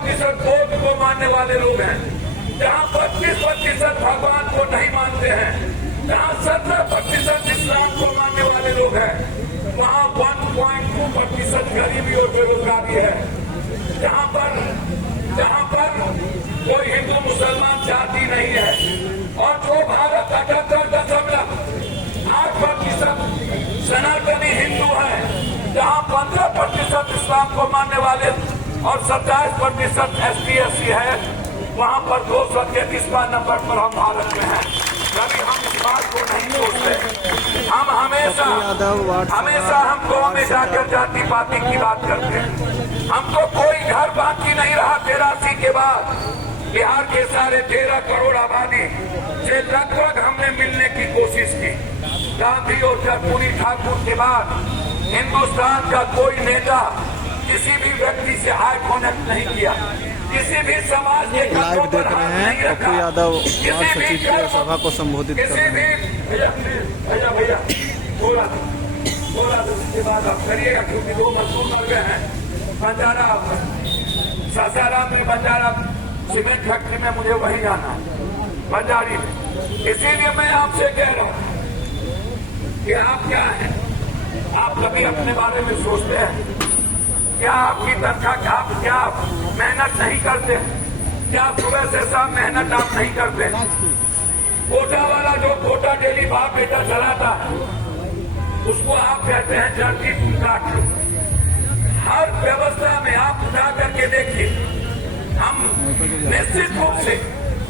15% बौद्ध को मानने वाले लोग हैं, जहाँ 25% भगवान को नहीं मानते हैं, जहाँ 17% इस्लाम को मानने वाले लोग हैं, वहाँ 1.2% गरीबी और बेरोजगारी है। जहाँ पर कोई हिंदू मुसलमान जाति नहीं है, और जो भारत 78.8% सनातनी हिंदू है, जहाँ 15% इस्लाम को मानने वाले और 27% ST/SC है, वहाँ पर 233वां नंबर पर हम भारत में हैं। कभी हम इस बात को नहीं सोचते। हम हमेशा हम गाँव में जाकर जाति पाति की बात करते हैं। हमको कोई घर बाकी नहीं रहा 83 के बाद। बिहार के सारे 13 करोड़ आबादी से लगभग हमने मिलने की कोशिश की। गांधी और कर्पूरी ठाकुर के बाद हिंदुस्तान का कोई नेता किसी भी व्यक्ति से आई कॉन्टेक्ट नहीं किया, किसी भी समाज के लाइव देख रहे हैं पप्पू यादव और सचिव की सभा को संबोधित कर रहे हैं। भैया बोला उसके बाद आप करिएगा, क्योंकि 2 मजदूर मर गए हैं। बंजारा सासाराम में बंजारा सीमेंट फैक्ट्री में मुझे वहीं जाना है, बंजारी में। इसीलिए मैं आपसे कह रहा हूँ कि आप क्या हैं, आप कभी अपने बारे में सोचते हैं? क्या आपकी तनख्वाह, क्या आप मेहनत नहीं करते? क्या सुबह से शाम मेहनत आप नहीं करते? कोटा वाला जो कोटा डेली बाप बेटा चलाता है, उसको आप कहते हैं जर्सी काट। हर व्यवस्था में आप उठा करके देखिए, हम निश्चित रूप से